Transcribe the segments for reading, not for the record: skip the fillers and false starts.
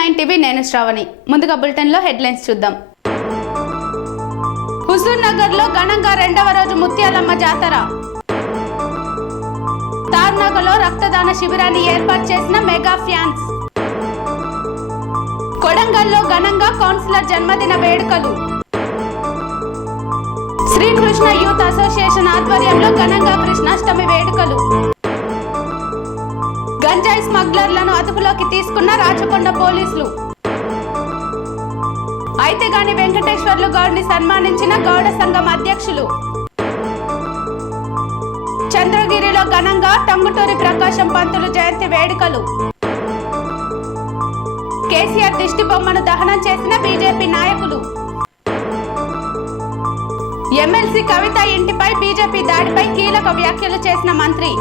9 TV నేను శ్రావణి. ముందుగా bulletin లో హెడ్లైన్స్ చూద్దాం. హుజూర్ నగర్ లో ఘనంగా రెండవ రోజు ముత్యాలమ్మ జాతర. తార్నగర్లో రక్తదాన శిబిరాన్ని ఏర్పాటు చేసిన మెగా ఫ్యాన్స్. కొడంగల్లో ఘనంగా కౌన్సిలర్ జన్మదిన వేడుకలు. శ్రీకృష్ణ యూత్ అసోసియేషన్ ఆధ్వర్యంలో ఘనంగా కృష్ణాష్టమి వేడుకలు. గంజాయి స్మగ్లర్లను అదుపులోకి తీసుకున్న రాచకొండ పోలీసులు. అయితేగాని వెంకటేశ్వర్లు గౌడ్ని సన్మానించిన గౌడ సంఘం అధ్యక్షులు. చంద్రగిరిలో ఘనంగా టంగుటూరి ప్రకాశం పంతులు జయంతి వేడుకలు. కేసీఆర్ దిష్టి బొమ్మను దహనం చేసిన బీజేపీ నాయకులు. ఎమ్మెల్సీ కవిత ఇంటిపై బీజేపీ దాడిపై కీలక వ్యాఖ్యలు చేసిన మంత్రి.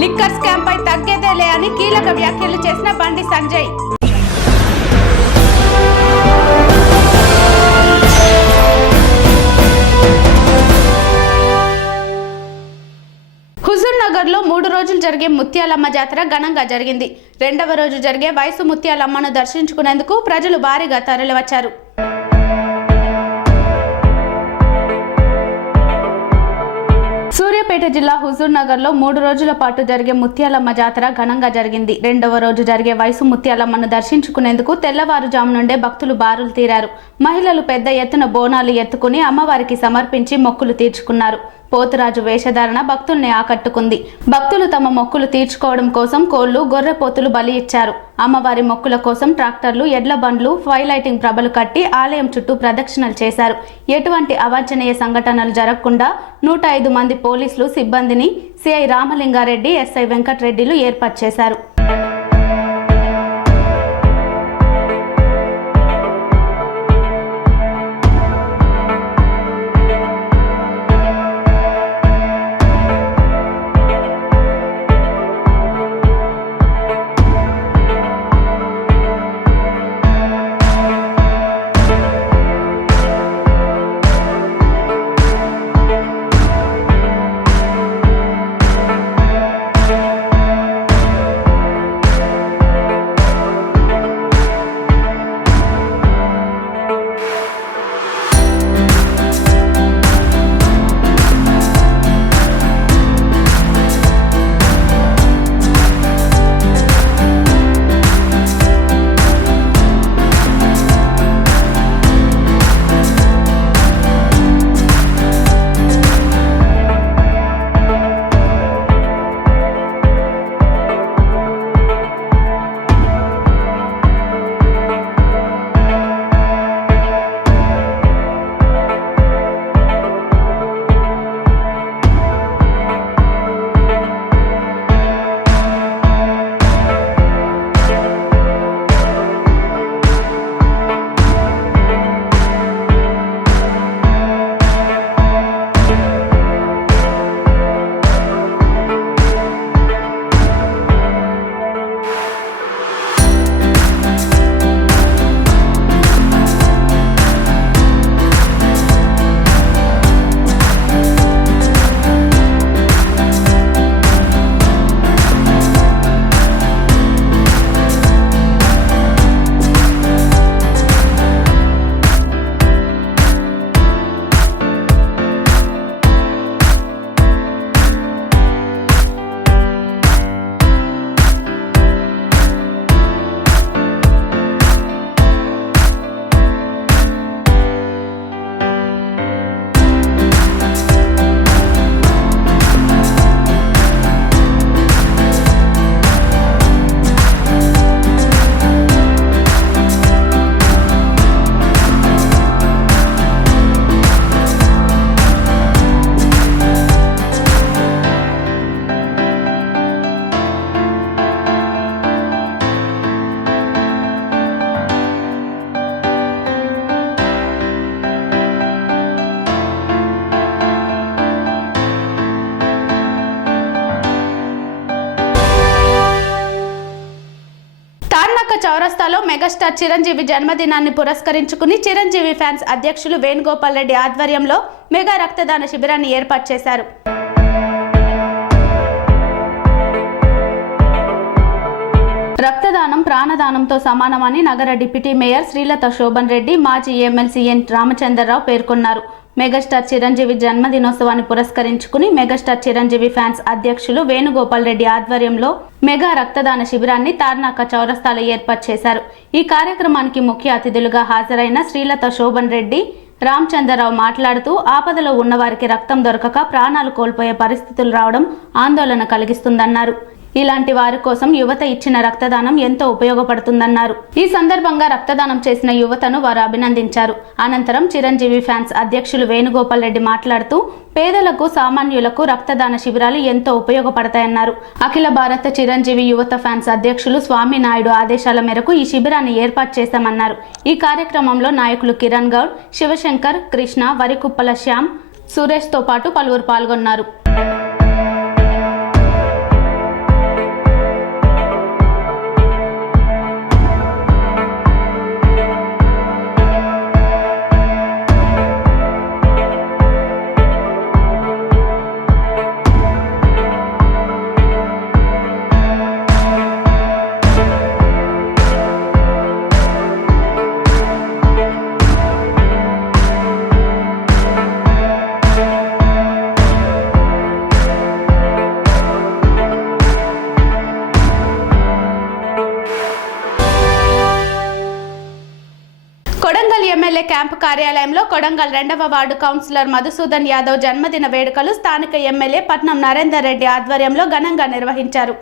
లిక్కర్ స్కామ్ పై తగ్గేదేలే అని కీలక వ్యాఖ్యలు చేసిన బండి సంజయ్. హుజూర్ నగర్ లో 3 రోజులు జరిగే ముత్యాలమ్మ జాతర ఘనంగా జరిగింది. రెండవ రోజు జరిగే వయసు ముత్యాలమ్మను దర్శించుకునేందుకు ప్రజలు భారీగా తరలివచ్చారు. సూర్యాపేట జిల్లా హుజూర్ నగర్ లో 3 రోజుల పాటు జరిగే ముత్యాలమ్మ జాతర ఘనంగా జరిగింది. రెండవ రోజు జరిగే వయసు ముత్యాలమ్మను దర్శించుకునేందుకు తెల్లవారుజాము నుండే భక్తులు బారులు తీరారు. మహిళలు పెద్ద ఎత్తున బోనాలు ఎత్తుకుని అమ్మవారికి సమర్పించి మొక్కులు తీర్చుకున్నారు. పోతురాజు వేషధారణ భక్తుల్ని ఆకట్టుకుంది. భక్తులు తమ మొక్కులు తీర్చుకోవడం కోసం కోళ్లు, గొర్రెపోతులు బలి ఇచ్చారు. అమ్మవారి మొక్కుల కోసం ట్రాక్టర్లు, ఎడ్ల బండ్లు, ఫైలైటింగ్ ప్రభలు కట్టి ఆలయం చుట్టూ ప్రదక్షిణలు చేశారు. ఎటువంటి అవాంఛనీయ సంఘటనలు జరగకుండా 105 మంది పోలీసులు సిబ్బందిని సిఐ రామలింగారెడ్డి, ఎస్ఐ వెంకటరెడ్డిలు ఏర్పాటు చేశారు. చౌరస్తాలో మెగాస్టార్ చిరంజీవి జన్మదినాన్ని పురస్కరించుకుని చిరంజీవి ఫ్యాన్స్ అధ్యక్షులు వేణుగోపాల్ రెడ్డి ఆధ్వర్యంలో మెగా రక్తదాన శిబిరాన్ని ఏర్పాటు చేశారు. రక్తదానం ప్రాణదానంతో సమానమని నగర డిప్యూటీ మేయర్ శ్రీలత శోభన్ రెడ్డి, మాజీ ఎమ్మెల్సీ ఎన్ రామచంద్రరావు పేర్కొన్నారు. మెగాస్టార్ చిరంజీవి జన్మదినోత్సవాన్ని పురస్కరించుకుని మెగాస్టార్ చిరంజీవి ఫ్యాన్స్ అధ్యక్షులు వేణుగోపాల్ రెడ్డి ఆధ్వర్యంలో మెగా రక్తదాన శిబిరాన్ని తార్నాక చౌరస్తాలో ఏర్పాటు చేశారు. ఈ కార్యక్రమానికి ముఖ్య అతిథులుగా హాజరైన శ్రీలత శోభన్ రెడ్డి, రామచంద్రరావు మాట్లాడుతూ ఆపదలో ఉన్నవారికి రక్తం దొరకక ప్రాణాలు కోల్పోయే పరిస్థితులు రావడం ఆందోళన కలిగిస్తుందన్నారు. ఇలాంటి వారి కోసం యువత ఇచ్చిన రక్తదానం ఎంతో ఉపయోగపడుతుందన్నారు. ఈ సందర్భంగా రక్తదానం చేసిన యువతను వారు అభినందించారు. అనంతరం చిరంజీవి ఫ్యాన్స్ అధ్యక్షులు వేణుగోపాల్ రెడ్డి మాట్లాడుతూ పేదలకు, సామాన్యులకు రక్తదాన శిబిరాలు ఎంతో ఉపయోగపడతాయన్నారు. అఖిల భారత చిరంజీవి యువత ఫ్యాన్స్ అధ్యక్షులు స్వామి నాయుడు ఆదేశాల మేరకు ఈ శిబిరాన్ని ఏర్పాటు చేశామన్నారు. ఈ కార్యక్రమంలో నాయకులు కిరణ్ గౌడ్, శివశంకర్, కృష్ణ, వరికుప్పల శ్యామ్, సురేష్ తో పాటు పలువురు పాల్గొన్నారు. కొడంగల్ ఎమ్మెల్యే క్యాంపు కార్యాలయంలో కొడంగల్ 2వ వార్డు కౌన్సిలర్ మధుసూదన్ యాదవ్ జన్మదిన వేడుకలు స్థానిక ఎమ్మెల్యే పట్నం నరేందర్ రెడ్డి ఆధ్వర్యంలో ఘనంగా నిర్వహించారు.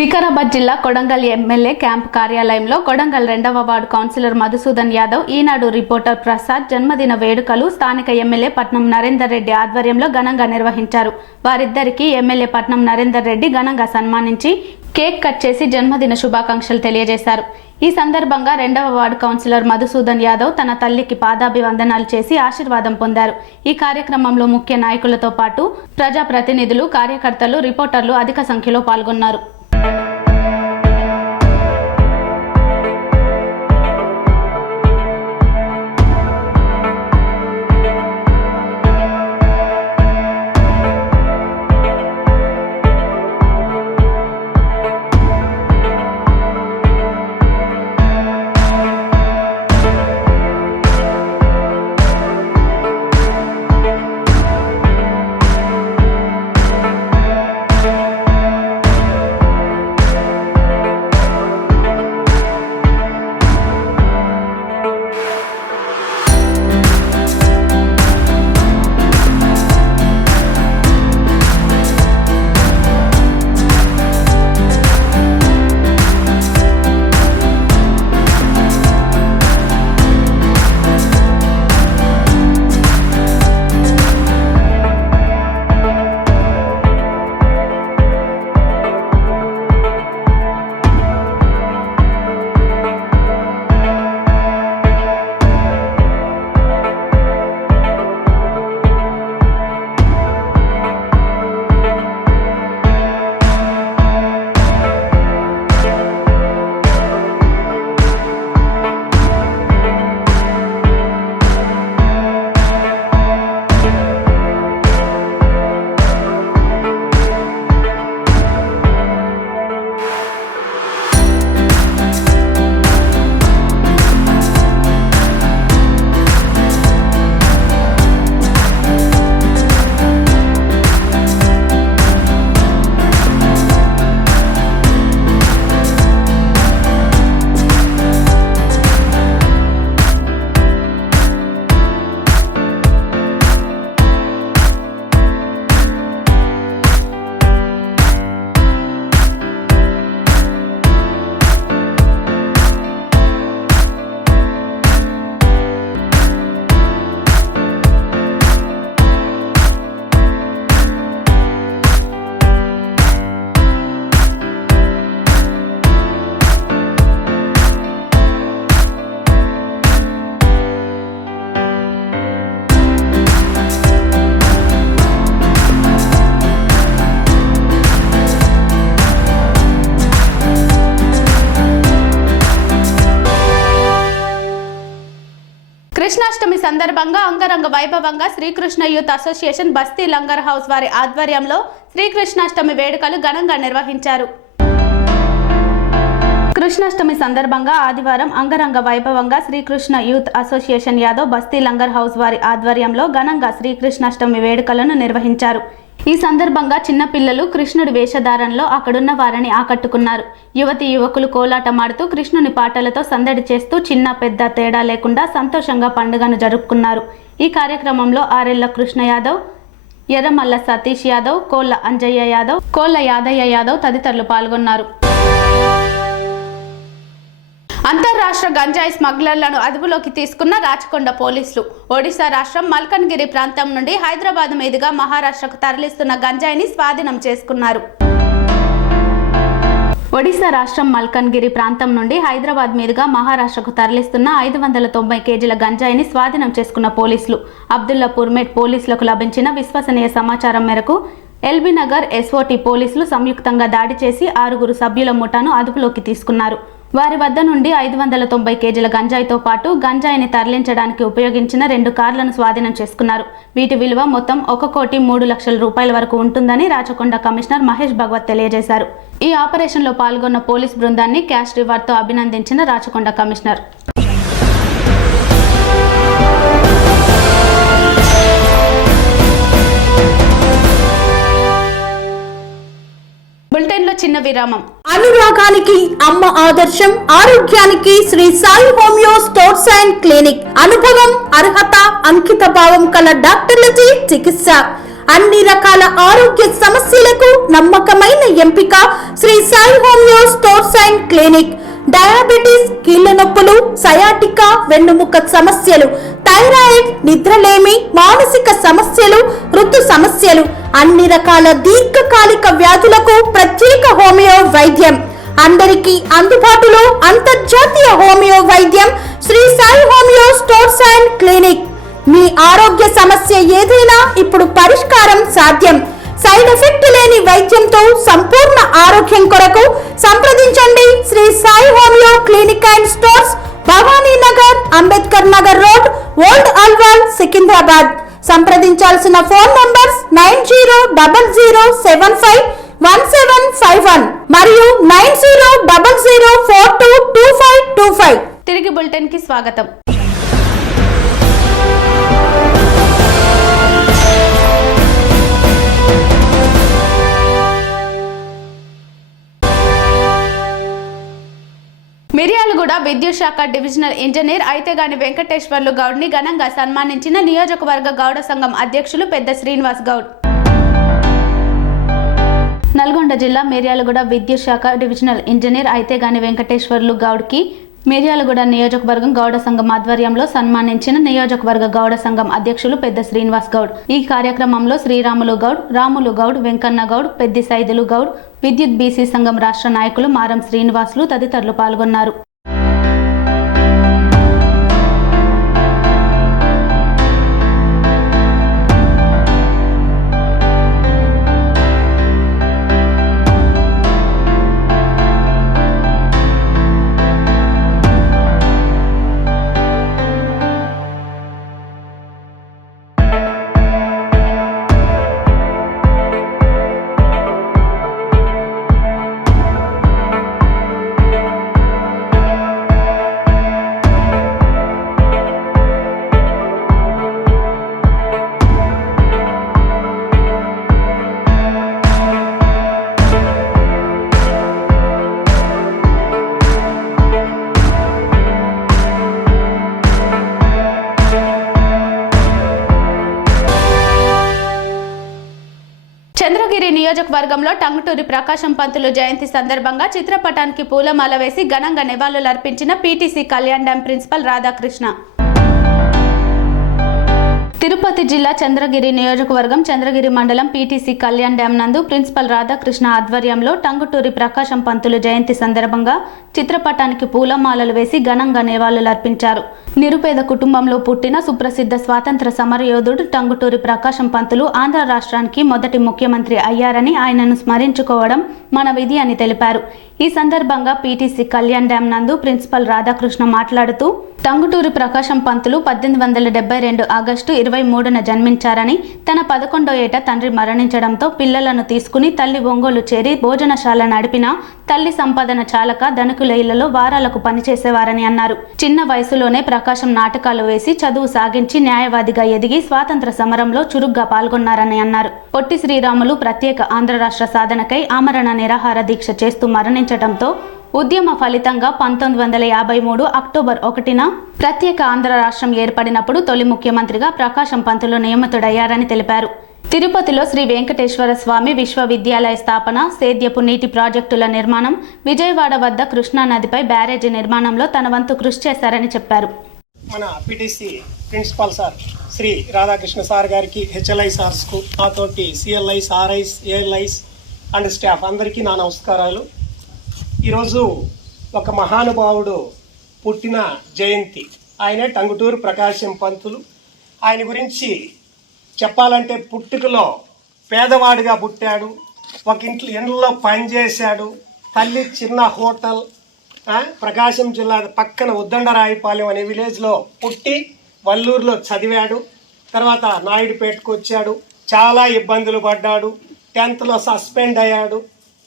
వికారాబాద్ జిల్లా కొడంగల్ ఎమ్మెల్యే క్యాంపు కార్యాలయంలో కొడంగల్ 2వ వార్డు కౌన్సిలర్ మధుసూదన్ యాదవ్, ఈనాడు రిపోర్టర్ ప్రసాద్ జన్మదిన వేడుకలు స్థానిక ఎమ్మెల్యే పట్నం నరేందర్ రెడ్డి ఆధ్వర్యంలో ఘనంగా నిర్వహించారు. వారిద్దరికీ ఎమ్మెల్యే పట్నం నరేందర్ రెడ్డి ఘనంగా సన్మానించి కేక్ కట్ చేసి జన్మదిన శుభాకాంక్షలు తెలియజేశారు. ఈ సందర్భంగా 2వ వార్డు కౌన్సిలర్ మధుసూదన్ యాదవ్ తన తల్లికి పాదాభివందనాలు చేసి ఆశీర్వాదం పొందారు. ఈ కార్యక్రమంలో ముఖ్య నాయకులతో పాటు ప్రజాప్రతినిధులు, కార్యకర్తలు, రిపోర్టర్లు అధిక సంఖ్యలో పాల్గొన్నారు. కృష్ణాష్టమి సందర్భంగా అంగరంగ వైభవంగా శ్రీకృష్ణ యూత్ అసోసియేషన్ బస్తీ లంగర్ హౌస్ వారి ఆధ్వర్యంలో శ్రీకృష్ణాష్టమి వేడుకలు ఘనంగా నిర్వహించారు. కృష్ణాష్టమి సందర్భంగా ఆదివారం అంగరంగ వైభవంగా శ్రీకృష్ణ యూత్ అసోసియేషన్ యాదవ్ బస్తీ లంగర్ హౌస్ వారి ఆధ్వర్యంలో ఘనంగా శ్రీకృష్ణాష్టమి వేడుకలను నిర్వహించారు. ఈ సందర్భంగా చిన్నపిల్లలు కృష్ణుడి వేషధారణలో అక్కడున్న వారిని ఆకట్టుకున్నారు. యువతి యువకులు కోలాటమాడుతూ కృష్ణుని పాటలతో సందడి చేస్తూ చిన్న పెద్ద తేడా లేకుండా సంతోషంగా పండుగను జరుపుకున్నారు. ఈ కార్యక్రమంలో ఆరెళ్ల కృష్ణ యాదవ్, ఎర్రమల్ల సతీష్ యాదవ్, కోళ్ల అంజయ్య యాదవ్, కోళ్ల యాదయ్య యాదవ్ తదితరులు పాల్గొన్నారు. అంతర్రాష్ట్ర గంజాయి స్మగ్లర్లను అదుపులోకి తీసుకున్న రాచకొండ పోలీసులు. ఒడిశా రాష్ట్రం మల్కన్గిరి ప్రాంతం నుండి హైదరాబాద్ మీదుగా మహారాష్ట్రకు తరలిస్తున్న గంజాయిని స్వాధీనం చేసుకున్నారు. ఒడిశా రాష్ట్రం మల్కన్గిరి ప్రాంతం నుండి హైదరాబాద్ మీదుగా మహారాష్ట్రకు తరలిస్తున్న 590 కేజీల గంజాయిని స్వాధీనం చేసుకున్న పోలీసులు. అబ్దుల్లాపూర్ మెట్ పోలీసులకు లభించిన విశ్వసనీయ సమాచారం మేరకు ఎల్బీ నగర్ ఎస్ఓటీ పోలీసులు సంయుక్తంగా దాడి చేసి 6 సభ్యుల ముఠాను అదుపులోకి తీసుకున్నారు. వారి వద్ద నుండి 590 కేజీల గంజాయితో పాటు గంజాయిని తరలించడానికి ఉపయోగించిన 2 కార్లను స్వాధీనం చేసుకున్నారు. వీటి విలువ మొత్తం 1,03,00,000 రూపాయల వరకు ఉంటుందని రాచకొండ కమిషనర్ మహేష్ భగవత్ తెలియజేశారు. ఈ ఆపరేషన్లో పాల్గొన్న పోలీస్ బృందాన్ని క్యాష్ రివార్డ్తో అభినందించిన రాచకొండ కమిషనర్. బులెటిన్లో చిన్న విరామం. అనురాగానికి అమ్మ ఆదర్శం, ఆరోగ్యానికి Shri Sai homeo stores and clinic. అనుభవం, అర్హత, అంకిత భావం కల డాక్టర్లచే చికిత్స. అన్ని రకాల ఆరోగ్య సమస్యలకు నమ్మకమైన ఎంపిక Shri Sai homeo stores and clinic. Diabetes, కీళ్ల నొప్పులు, సయాటికా, వెన్నుముక సమస్యలు, థైరాయిడ్, నిద్రలేమి, మానసిక సమస్యలు, ఋతు సమస్యలు, అన్ని రకాల దీర్ఘకాలిక వ్యాధులకు ప్రత్యేక హోమియో వైద్యం. అందరికీ అందుబాటులో అంతర్జాతీయ హోమియో వైద్యం Sri Sai homeo stores and clinic. మీ ఆరోగ్య సమస్య ఏదైనా ఇప్పుడు పరిష్కారం సాధ్యం. సైడ్ ఎఫెక్ట్ లేని వైద్యంతో సంపూర్ణ ఆరోగ్యం కొరకు సంప్రదించండి Sri Sai homeo clinic and stores, Bhavani Nagar, Ambedkar Nagar road, old Alwal, Secunderabad. సంప్రదించాల్సిన ఫోన్ నంబర్స్ 9000751751 మరియు 9000422525. తిరిగి బులెటిన్ కి స్వాగతం. మిర్యాలగూడ విద్యుత్ శాఖ డివిజనల్ ఇంజనీర్ అయితేగాని వెంకటేశ్వర్లు గౌడ్ ని ఘనంగా సన్మానించిన నియోజకవర్గ గౌడ సంఘం అధ్యక్షులు పెద్ద శ్రీనివాస్ గౌడ్. నల్గొండ జిల్లా మిర్యాలగూడ విద్యుత్ శాఖ డివిజనల్ ఇంజనీర్ అయితేగాని వెంకటేశ్వర్లు గౌడ్ కి మిర్యాలగూడ నియోజకవర్గం గౌడ సంఘం ఆధ్వర్యంలో సన్మానించిన నియోజకవర్గ గౌడ సంఘం అధ్యక్షులు పెద్ద శ్రీనివాస్ గౌడ్. ఈ కార్యక్రమంలో శ్రీరాములు గౌడ్, రాములు గౌడ్, వెంకన్న గౌడ్, పెద్ది సైదులు గౌడ్, విద్యుత్ బీసీ సంఘం రాష్ట్ర నాయకులు మారం శ్రీనివాసులు తదితరులు పాల్గొన్నారు. చంద్రగిరి నియోజకవర్గంలో టంగుటూరి ప్రకాశం పంతులు జయంతి సందర్భంగా చిత్రపటానికి పూలమాల వేసి ఘనంగా నివాళులర్పించిన PTC Kalyan dam principal Radhakrishna. Tirupati జిల్లా చంద్రగిరి నియోజకవర్గం చంద్రగిరి మండలం పీటీసీ కళ్యాణ్ డ్యాం నందు ప్రిన్సిపల్ రాధాకృష్ణ ఆధ్వర్యంలో టంగుటూరి ప్రకాశం పంతులు జయంతి సందర్భంగా చిత్రపటానికి పూలమాలలు వేసి ఘనంగా నివాళులర్పించారు. నిరుపేద కుటుంబంలో పుట్టిన సుప్రసిద్ధ స్వాతంత్ర సమరయోధుడు టంగుటూరి ప్రకాశం పంతులు ఆంధ్ర రాష్ట్రానికి మొదటి ముఖ్యమంత్రి అయ్యారని ఆయనను స్మరించుకోవడం మన విధి అని తెలిపారు. ఈ సందర్భంగా పీటీసీ కళ్యాణ్ డ్యాం నందు ప్రిన్సిపల్ రాధాకృష్ణ మాట్లాడుతూ టంగుటూరి ప్రకాశం పంతులు 1872 ఆగస్టు 23న జన్మించారని, తన 11వ ఏట తండ్రి మరణించడంతో పిల్లలను తీసుకుని తల్లి ఒంగోలు చేరి భోజనశాల నడిపిన తల్లి సంపాదన చాలక ధనికుల ఇళ్లలో వారాలకు పనిచేసేవారని అన్నారు. చిన్న వయసులోనే ప్రకాశం నాటకాలు వేసి చదువు సాగించి న్యాయవాదిగా ఎదిగి స్వాతంత్ర సమరంలో చురుగ్గా పాల్గొన్నారని అన్నారు. పొట్టి శ్రీరాములు ప్రత్యేక ఆంధ్ర రాష్ట్ర సాధనకై ఆమరణ నిరాహార దీక్ష చేస్తూ మరణించడంతో ఉద్యమ ఫలితంగా 1953 అక్టోబర్ 1న ప్రత్యేక ఆంధ్ర రాష్ట్రం ఏర్పడినప్పుడు తొలి ముఖ్యమంత్రిగా ప్రకాశం పంతులు నియమితుడయ్యారని తెలిపారు. తిరుపతిలో శ్రీ వెంకటేశ్వర స్వామి విశ్వవిద్యాలయ స్థాపన, సేద్యపు నీటి ప్రాజెక్టుల నిర్మాణం, విజయవాడ వద్ద కృష్ణా నదిపై బ్యారేజీ నిర్మాణంలో తన వంతు కృషి చేశారని చెప్పారు. మన PTC principal sir Shri Radhakrishna sir గారికి, హెచ్ఎల్ఐ సార్స్కు, నాతోటి సిఎల్ఐస్, ఆర్ఐస్, ఏఎల్ఐస్ అండ్ స్టాఫ్ అందరికీ నా నమస్కారాలు. ఈరోజు ఒక మహానుభావుడు పుట్టిన జయంతి. ఆయనే టంగుటూరు ప్రకాశం పంతులు. ఆయన గురించి చెప్పాలంటే పుట్టుకలో పేదవాడిగా పుట్టాడు, ఒక ఇంట్లో పనిచేశాడు, తల్లి చిన్న హోటల్, ప్రకాశం జిల్లా పక్కన ఉద్దండరాయిపాలెం అనే విలేజ్లో పుట్టి వల్లూరులో చదివాడు. తర్వాత నాయుడుపేటకు వచ్చాడు, చాలా ఇబ్బందులు పడ్డాడు, 10th సస్పెండ్ అయ్యాడు.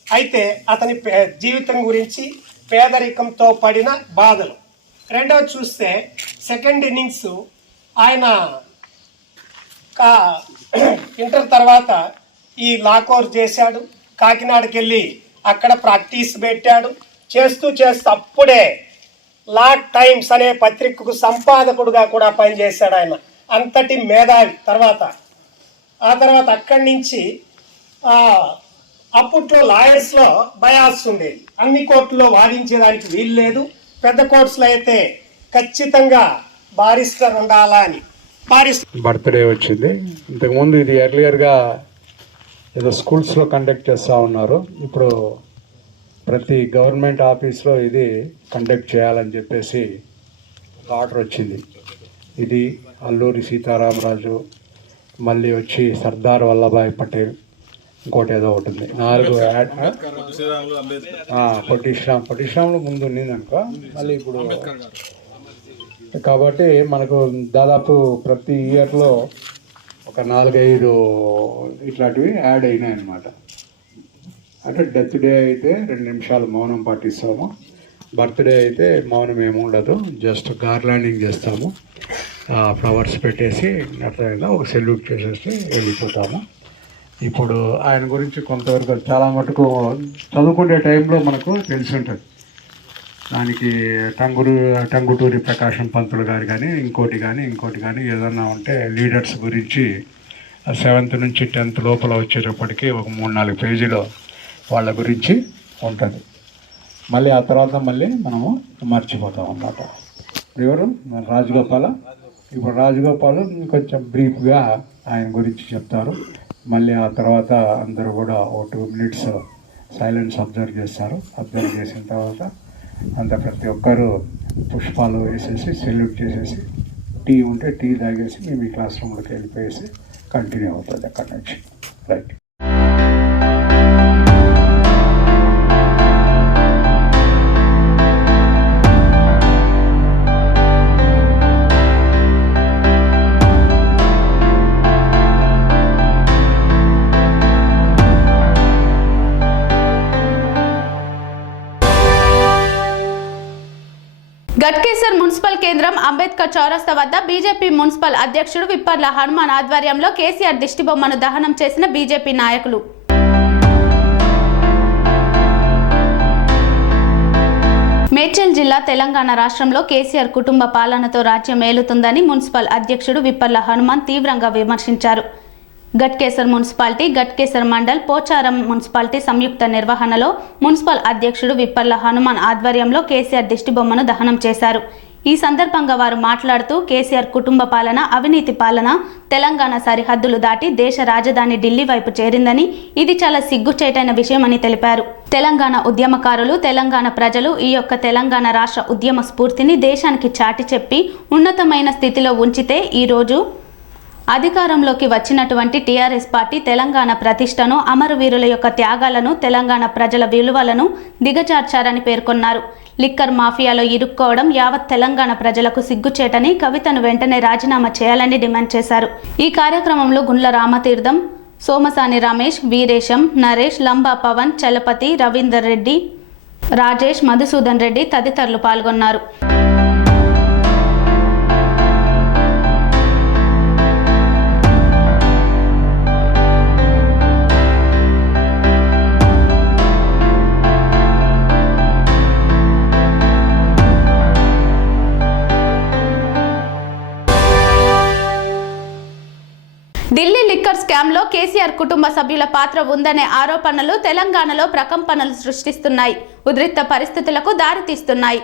అయితే అతని జీవితం గురించి పేదరికంతో పడిన బాధలు. రెండవది చూస్తే సెకండ్ ఇన్నింగ్స్ ఆయన ఇంటర్ తర్వాత ఈ లా కోర్స్ చేశాడు, కాకినాడకి వెళ్ళి అక్కడ ప్రాక్టీస్ పెట్టాడు. చేస్తూ అప్పుడే లా టైమ్స్ అనే పత్రికకు సంపాదకుడుగా కూడా పనిచేశాడు ఆయన. అంతటి మేధావి. ఆ తర్వాత అక్కడి నుంచి అప్పట్లో లాయర్స్లో బయాస్ ఉండేది. అన్ని కోర్టుల్లో వాదించేదానికి వీలు లేదు. పెద్ద కోర్టులో అయితే ఖచ్చితంగా బారిస్టర్ ఉండాలా అని. బర్త్డే వచ్చింది. ఇంతకుముందు ఇది ఎర్లియర్గా ఏదో స్కూల్స్లో కండక్ట్ చేస్తూ ఉన్నారు. ఇప్పుడు ప్రతి గవర్నమెంట్ ఆఫీస్లో ఇది కండక్ట్ చేయాలని చెప్పేసి ఆర్డర్ వచ్చింది. ఇది అల్లూరి సీతారామరాజు, మళ్ళీ వచ్చి సర్దార్ వల్లభాయ్ పటేల్, ఇంకోటి ఏదో ఒకటి ఉంది, 4 పొట్టి శ్రీరాములు ముందు ఉన్నింది అనుకో. మళ్ళీ ఇప్పుడు కాబట్టి మనకు దాదాపు ప్రతి ఇయర్లో ఒక 4-5 ఇట్లాంటివి యాడ్ అయినాయి అన్నమాట. అంటే డెత్ డే అయితే 2 నిమిషాలు మౌనం పాటిస్తాము, బర్త్డే అయితే మౌనం ఏమి ఉండదు, జస్ట్ గార్లాండింగ్ చేస్తాము, ఫ్లవర్స్ పెట్టేసి అట్లా ఒక సెల్యూట్ చేసేసి వెళ్ళిపోతాము. ఇప్పుడు ఆయన గురించి కొంతవరకు చాలా మటుకు చదువుకునే టైంలో మనకు తెలిసి ఉంటుంది. దానికి టంగుటూరి ప్రకాశం పంతులు గారు కానీ ఇంకోటి కానీ ఏదన్నా ఉంటే లీడర్స్ గురించి 7th నుంచి 10th లోపల వచ్చేటప్పటికి ఒక 3-4 పేజీలో వాళ్ళ గురించి ఉంటుంది. మళ్ళీ ఆ తర్వాత మనము మర్చిపోతాం అన్నమాట. ఎవరు రాజగోపాల. ఇప్పుడు రాజగోపాల్ కొంచెం బ్రీఫ్గా ఆయన గురించి చెప్తారు. మళ్ళీ ఆ తర్వాత అందరూ కూడా ఒక 2 minutes సైలెన్స్ అబ్జర్వ్ చేస్తారు. అబ్జర్వ్ చేసిన తర్వాత ప్రతి ఒక్కరు పుష్పాలు వేసేసి సెల్యూట్ చేసేసి టీ ఉంటే టీ తాగేసి మేము ఈ క్లాస్ రూమ్లోకి వెళ్ళిపోయేసి కంటిన్యూ అవుతుంది అక్కడి నుంచి. రైట్. గట్కేసర్ మున్సిపల్ కేంద్రం అంబేద్కర్ చౌరస్తా వద్ద బీజేపీ మున్సిపల్ అధ్యక్షుడు విప్పర్ల హనుమాన్ ఆధ్వర్యంలో కేసీఆర్ దిష్టిబొమ్మను దహనం చేసిన బీజేపీ నాయకులు. మేడ్చల్ జిల్లా తెలంగాణ రాష్ట్రంలో కేసీఆర్ కుటుంబ పాలనతో రాజ్యం ఏలుతుందని మున్సిపల్ అధ్యక్షుడు విప్పర్ల హనుమాన్ తీవ్రంగా విమర్శించారు. గట్కేసర్ మున్సిపాలిటీ, గట్కేసర్ మండల్, పోచారం మున్సిపాలిటీ సంయుక్త నిర్వహణలో మున్సిపల్ అధ్యక్షుడు విప్పర్ల హనుమాన్ ఆధ్వర్యంలో కేసీఆర్ దిష్టిబొమ్మను దహనం చేశారు. ఈ సందర్భంగా వారు మాట్లాడుతూ కేసీఆర్ కుటుంబ పాలన, అవినీతి పాలన తెలంగాణ సరిహద్దులు దాటి దేశ రాజధాని ఢిల్లీ వైపు చేరిందని, ఇది చాలా సిగ్గుచేటైన విషయమని తెలిపారు. తెలంగాణ ఉద్యమకారులు, తెలంగాణ ప్రజలు ఈ యొక్క తెలంగాణ రాష్ట్ర ఉద్యమ స్ఫూర్తిని దేశానికి చాటి చెప్పి ఉన్నతమైన స్థితిలో ఉంచితే ఈరోజు అధికారంలోకి వచ్చినటువంటి టీఆర్ఎస్ పార్టీ తెలంగాణ ప్రతిష్టను, అమరవీరుల యొక్క త్యాగాలను, తెలంగాణ ప్రజల విలువలను దిగజార్చారని పేర్కొన్నారు. లిక్కర్ మాఫియాలో ఇరుక్కోవడం యావత్ తెలంగాణ ప్రజలకు సిగ్గుచేటని, కవితను వెంటనే రాజీనామా చేయాలని డిమాండ్ చేశారు. ఈ కార్యక్రమంలో గుండ్ల రామతీర్థం, సోమసాని రమేష్, వీరేశం, నరేష్, లంబా పవన్, చలపతి, రవీందర్ రెడ్డి, రాజేష్, మధుసూదన్ రెడ్డి తదితరులు పాల్గొన్నారు. ఢిల్లీ లిక్కర్ స్కామ్లో కేసీఆర్ కుటుంబ సభ్యుల పాత్ర ఉందనే ఆరోపణలు తెలంగాణలో ప్రకంపనలు సృష్టిస్తున్నాయి, ఉద్రిక్త పరిస్థితులకు దారితీస్తున్నాయి.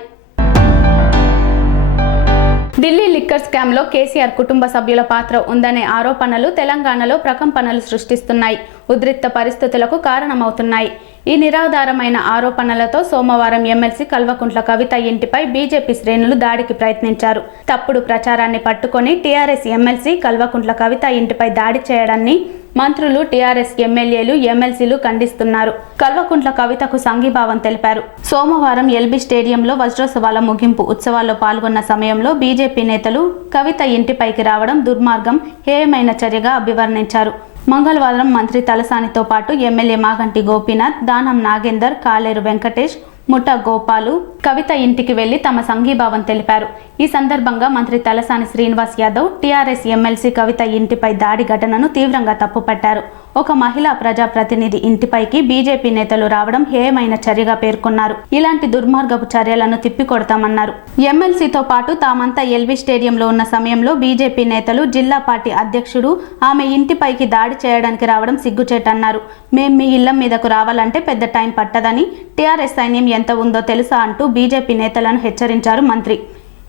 ఢిల్లీ లిక్కర్ స్కామ్లో కేసీఆర్ కుటుంబ సభ్యుల పాత్ర ఉందనే ఆరోపణలు తెలంగాణలో ప్రకంపనలు సృష్టిస్తున్నాయి, ఉద్రిక్త పరిస్థితులకు కారణమవుతున్నాయి. ఈ నిరాధారమైన ఆరోపణలతో సోమవారం ఎమ్మెల్సీ కల్వకుంట్ల కవిత ఇంటిపై బీజేపీ శ్రేణులు దాడికి ప్రయత్నించారు. తప్పుడు ప్రచారాన్ని పట్టుకొని టీఆర్ఎస్ ఎమ్మెల్సీ కల్వకుంట్ల కవిత ఇంటిపై దాడి చేయడాన్ని మంత్రులు, టీఆర్ఎస్ ఎమ్మెల్యేలు, ఎమ్మెల్సీలు ఖండిస్తున్నారు. కల్వకుంట్ల కవితకు సంఘీభావం తెలిపారు. సోమవారం ఎల్బీ స్టేడియంలో వజ్రోత్సవాల ముగింపు ఉత్సవాల్లో పాల్గొన్న సమయంలో బీజేపీ నేతలు కవిత ఇంటిపైకి రావడం దుర్మార్గం, హేయమైన చర్యగా అభివర్ణించారు. మంగళవారం మంత్రి తలసానితో పాటు ఎమ్మెల్యే మాగంటి గోపీనాథ్, దానం నాగేందర్, కాలేరు వెంకటేష్, ముఠా గోపాలు కవిత ఇంటికి వెళ్లి తమ సంఘీభావం తెలిపారు. ఈ సందర్భంగా మంత్రి తలసాని శ్రీనివాస్ యాదవ్ టీఆర్ఎస్ ఎమ్మెల్సీ కవిత ఇంటిపై దాడి ఘటనను తీవ్రంగా తప్పుపట్టారు. ఒక మహిళా ప్రజాప్రతినిధి ఇంటిపైకి బీజేపీ నేతలు రావడం హేయమైన చర్యగా పేర్కొన్నారు. ఇలాంటి దుర్మార్గపు చర్యలను తిప్పికొడతామన్నారు. ఎమ్మెల్సీతో పాటు తామంతా ఎల్బీ స్టేడియంలో ఉన్న సమయంలో బీజేపీ నేతలు, జిల్లా పార్టీ అధ్యక్షుడు ఆమె ఇంటిపైకి దాడి చేయడానికి రావడం సిగ్గుచేటన్నారు. మేం మీ ఇళ్ల మీదకు రావాలంటే పెద్ద టైం పట్టదని, టీఆర్ఎస్ సైన్యం ఎంత ఉందో తెలుసా అంటూ బీజేపీ నేతలను హెచ్చరించారు మంత్రి.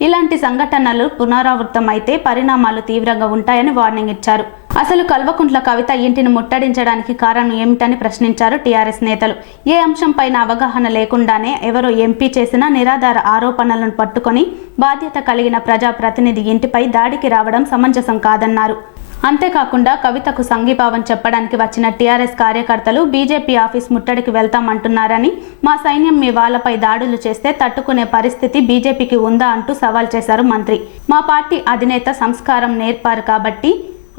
ఇలాంటి సంఘటనలు పునరావృతం అయితే పరిణామాలు తీవ్రంగా ఉంటాయని వార్నింగ్ ఇచ్చారు. అసలు కల్వకుంట్ల కవిత ఇంటిని ముట్టడించడానికి కారణం ఏమిటని ప్రశ్నించారు టీఆర్ఎస్ నేతలు. ఏ అంశంపైన అవగాహన లేకుండానే ఎవరో ఎంపీ చేసిన నిరాధార ఆరోపణలను పట్టుకొని బాధ్యత కలిగిన ప్రజాప్రతినిధి ఇంటిపై దాడికి రావడం సమంజసం కాదన్నారు. అంతేకాకుండా కవితకు సంఘీభావం చెప్పడానికి వచ్చిన టీఆర్ఎస్ కార్యకర్తలు బీజేపీ ఆఫీస్ ముట్టడికి వెళ్తామంటున్నారని, మా సైన్యం మీ వాళ్ళపై దాడులు చేస్తే తట్టుకునే పరిస్థితి బీజేపీకి ఉందా అంటూ సవాల్ చేశారు మంత్రి. మా పార్టీ అధినేత సంస్కారం నేర్పారు కాబట్టి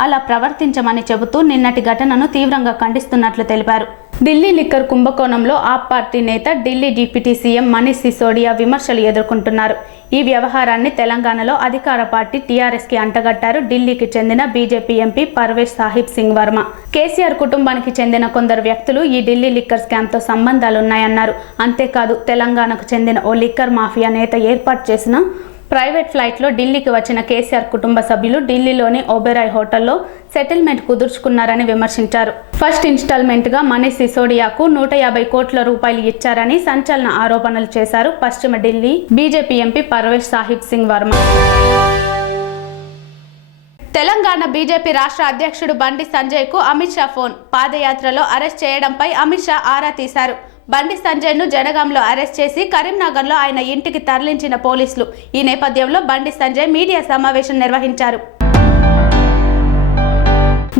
అలా ప్రవర్తించమని చెబుతూ నిన్నటి ఘటనను తీవ్రంగా ఖండిస్తున్నట్లు తెలిపారు. ఢిల్లీ లిక్కర్ కుంభకోణంలో ఆప్ పార్టీ నేత, ఢిల్లీ డిప్యూటీ సీఎం మనీష్ సిసోడియా విమర్శలు ఎదుర్కొంటున్నారు. ఈ వ్యవహారాన్ని తెలంగాణలో అధికార పార్టీ టీఆర్ఎస్కి అంటగట్టారు ఢిల్లీకి చెందిన బీజేపీ ఎంపీ పర్వేజ్ సాహిబ్ సింగ్ వర్మ. కేసీఆర్ కుటుంబానికి చెందిన కొందరు వ్యక్తులు ఈ ఢిల్లీ లిక్కర్ స్కామ్తో సంబంధాలున్నాయన్నారు. అంతేకాదు తెలంగాణకు చెందిన ఓ లిక్కర్ మాఫియా నేత ఏర్పాటు చేసిన ప్రైవేట్ ఫ్లైట్లో ఢిల్లీకి వచ్చిన కేసీఆర్ కుటుంబ సభ్యులు ఢిల్లీలోని ఓబెరాయ్ హోటల్లో సెటిల్మెంట్ కుదుర్చుకున్నారని విమర్శించారు. ఫస్ట్ ఇన్స్టాల్మెంట్గా మనీష్ సిసోడియాకు 150 కోట్ల రూపాయలు ఇచ్చారని సంచలన ఆరోపణలు చేశారు పశ్చిమ Delhi BJP MP Parvez Sahib Singh Varma. Telangana BJP రాష్ట్ర అధ్యక్షుడు బండి సంజయ్కు అమిత్ షా ఫోన్. పాదయాత్రలో అరెస్ట్ చేయడంపై అమిత్ షా ఆరా తీశారు. బండి సంజయ్ను జనగాంలో అరెస్ట్ చేసి కరీంనగర్లో ఆయన ఇంటికి తరలించిన పోలీసులు. ఈ నేపథ్యంలో బండి సంజయ్ మీడియా సమావేశం నిర్వహించారు.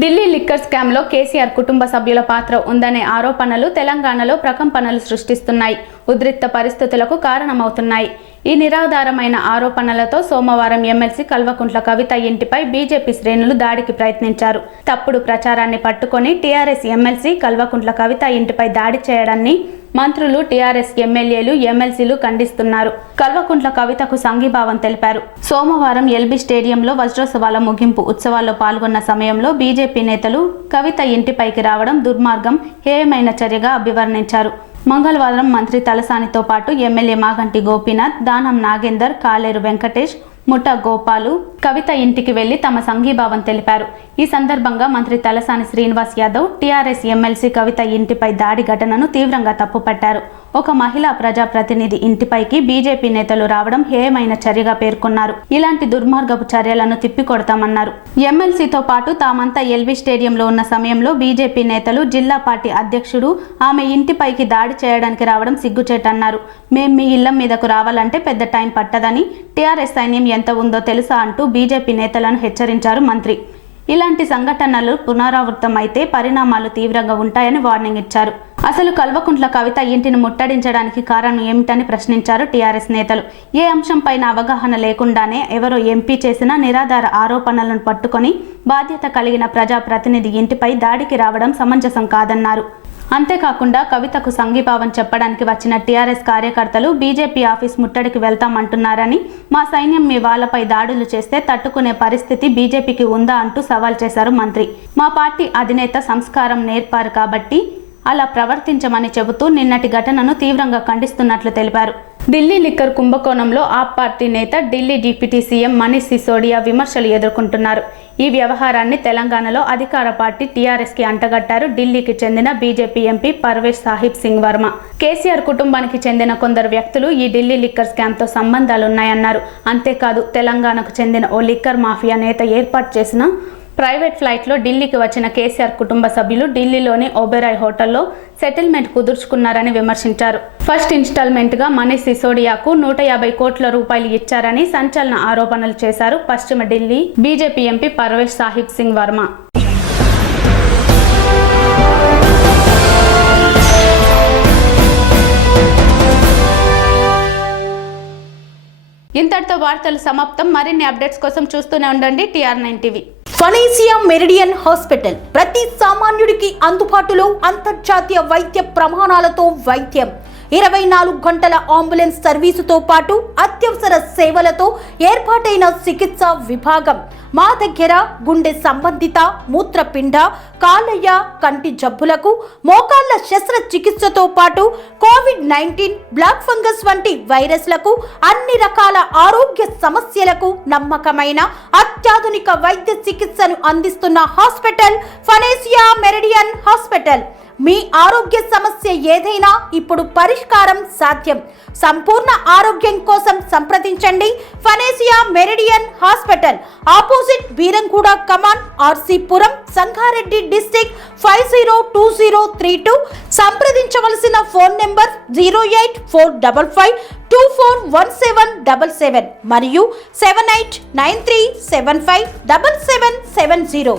ఢిల్లీ లిక్కర్ స్కామ్లో కేసీఆర్ కుటుంబ సభ్యుల పాత్ర ఉందనే ఆరోపణలు తెలంగాణలో ప్రకంపనలు సృష్టిస్తున్నాయి, ఉద్రిక్త పరిస్థితులకు కారణమవుతున్నాయి. ఈ నిరాధారమైన ఆరోపణలతో సోమవారం ఎమ్మెల్సీ కల్వకుంట్ల కవిత ఇంటిపై బీజేపీ శ్రేణులు దాడికి ప్రయత్నించారు. తప్పుడు ప్రచారాన్ని పట్టుకొని టీఆర్ఎస్ ఎమ్మెల్సీ కల్వకుంట్ల కవిత ఇంటిపై దాడి చేయడాన్ని మంత్రులు, టీఆర్ఎస్ ఎమ్మెల్యేలు, ఎమ్మెల్సీలు ఖండిస్తున్నారు. కల్వకుంట్ల కవితకు సంఘీభావం తెలిపారు. సోమవారం ఎల్బీ స్టేడియంలో వజ్రోత్సవాల ముగింపు ఉత్సవాల్లో పాల్గొన్న సమయంలో బీజేపీ నేతలు కవిత ఇంటిపైకి రావడం దుర్మార్గం, హేయమైన చర్యగా అభివర్ణించారు. మంగళవారం మంత్రి తలసానితో పాటు ఎమ్మెల్యే మాగంటి గోపీనాథ్, దానం నాగేందర్, కాలేరు వెంకటేష్, ముఠా గోపాలు కవిత ఇంటికి వెళ్లి తమ సంఘీభావం తెలిపారు. ఈ సందర్భంగా మంత్రి తలసాని శ్రీనివాస్ యాదవ్ టీఆర్ఎస్ ఎమ్మెల్సీ కవిత ఇంటిపై దాడి ఘటనను తీవ్రంగా తప్పుపట్టారు. ఒక మహిళా ప్రజాప్రతినిధి ఇంటిపైకి బీజేపీ నేతలు రావడం హేయమైన చర్యగా పేర్కొన్నారు. ఇలాంటి దుర్మార్గపు చర్యలను తిప్పికొడతామన్నారు. ఎమ్మెల్సీతో పాటు తామంతా ఎల్బీ స్టేడియంలో ఉన్న సమయంలో బీజేపీ నేతలు, జిల్లా పార్టీ అధ్యక్షుడు ఆమె ఇంటిపైకి దాడి చేయడానికి రావడం సిగ్గుచేటన్నారు. మేం మీ ఇళ్ల మీదకు రావాలంటే పెద్ద టైం పట్టదని, టీఆర్ఎస్ సైన్యం ఎంత ఉందో తెలుసా అంటూ బీజేపీ నేతలను హెచ్చరించారు మంత్రి. ఇలాంటి సంఘటనలు పునరావృతమైతే పరిణామాలు తీవ్రంగా ఉంటాయని వార్నింగ్ ఇచ్చారు. అసలు కల్వకుంట్ల కవిత ఇంటిని ముట్టడించడానికి కారణం ఏమిటని ప్రశ్నించారు టీఆర్ఎస్ నేతలు. ఏ అంశంపైన అవగాహన లేకుండానే ఎవరో ఎంపీ చేసిన నిరాధార ఆరోపణలను పట్టుకొని బాధ్యత కలిగిన ప్రజాప్రతినిధి ఇంటిపై దాడికి రావడం సమంజసం కాదన్నారు. అంతేకాకుండా కవితకు సంఘీభావం చెప్పడానికి వచ్చిన టీఆర్ఎస్ కార్యకర్తలు బీజేపీ ఆఫీస్ ముట్టడికి వెళ్తామంటున్నారని, మా సైన్యం మీ వాళ్ళపై దాడులు చేస్తే తట్టుకునే పరిస్థితి బీజేపీకి ఉందా అంటూ సవాల్ చేశారు మంత్రి. మా పార్టీ అధినేత సంస్కారం నేర్పారు కాబట్టి అలా ప్రవర్తించమని చెబుతూ నిన్నటి ఘటనను తీవ్రంగా ఖండిస్తున్నట్లు తెలిపారు. ఢిల్లీ లిక్కర్ కుంభకోణంలో ఆప్ పార్టీ నేత ఢిల్లీ డిప్యూటీ సీఎం మనీష్ సిసోడియా విమర్శలు ఎదుర్కొంటున్నారు. ఈ వ్యవహారాన్ని తెలంగాణలో అధికార పార్టీ టీఆర్ఎస్కి అంటగట్టారు ఢిల్లీకి చెందిన బీజేపీ ఎంపీ పర్వేజ్ సాహిబ్ సింగ్ వర్మ. కేసీఆర్ కుటుంబానికి చెందిన కొందరు వ్యక్తులు ఈ ఢిల్లీ లిక్కర్ స్కామ్తో సంబంధాలున్నాయన్నారు. అంతేకాదు తెలంగాణకు చెందిన ఓ లిక్కర్ మాఫియా నేత ఏర్పాటు చేసిన ప్రైవేట్ ఫ్లైట్లో ఢిల్లీకి వచ్చిన కేసీఆర్ కుటుంబ సభ్యులు ఢిల్లీలోని ఓబెరాయ్ హోటల్లో సెటిల్మెంట్ కుదుర్చుకున్నారని విమర్శించారు. ఫస్ట్ ఇన్స్టాల్మెంట్గా మనీష్ సిసోడియాకు 150 కోట్ల రూపాయలు ఇచ్చారని సంచలన ఆరోపణలు చేశారు పశ్చిమ ఢిల్లీ బీజేపీ ఎంపీ పర్వేజ్ సాహిబ్ సింగ్ వర్మ. ఇంతటితో వార్తలు సమాప్తం. మరిన్ని అప్డేట్స్ కోసం చూస్తూనే ఉండండి TR9 టీవీ. ఫనేసియా మెరిడియన్ హాస్పిటల్ ప్రతి సామాన్యుడికి అందుబాటులో అంతర్జాతీయ వైద్య ప్రమాణాలతో వైద్యం, 24 గంటల అంబులెన్స్ సర్వీసుతో పాటు అత్యవసర సేవలతో ఏర్పాటైన చికిత్సా విభాగం. మా దగ్గర గుండె సంబంధిత, మూత్రపిండ, కాలేయ, కంటి జబ్బులకు, మోకాళ్ల శస్త్రచికిత్సతో పాటు COVID-19, బ్లాక్ ఫంగస్ వంటి వైరస్లకు, అన్ని రకాల ఆరోగ్య సమస్యలకు నమ్మకమైన అత్యాధునిక వైద్య చికిత్సను అందిస్తున్న హాస్పిటల్ ఫనేసియా మెరిడియన్ హాస్పిటల్. మీ ఆరోగ్య సమస్య ఏదైనా ఇప్పుడు పరిష్కారం సాధ్యం. సంపూర్ణ ఆరోగ్యం కోసం సంప్రదించండి Panacea Meridian hospital, opposite Beeramguda Kaman, RC Puram, Sangareddy district 502032. సంప్రదించవలసిన ఫోన్ నెంబర్ 08455241777 మరియు 7893757770.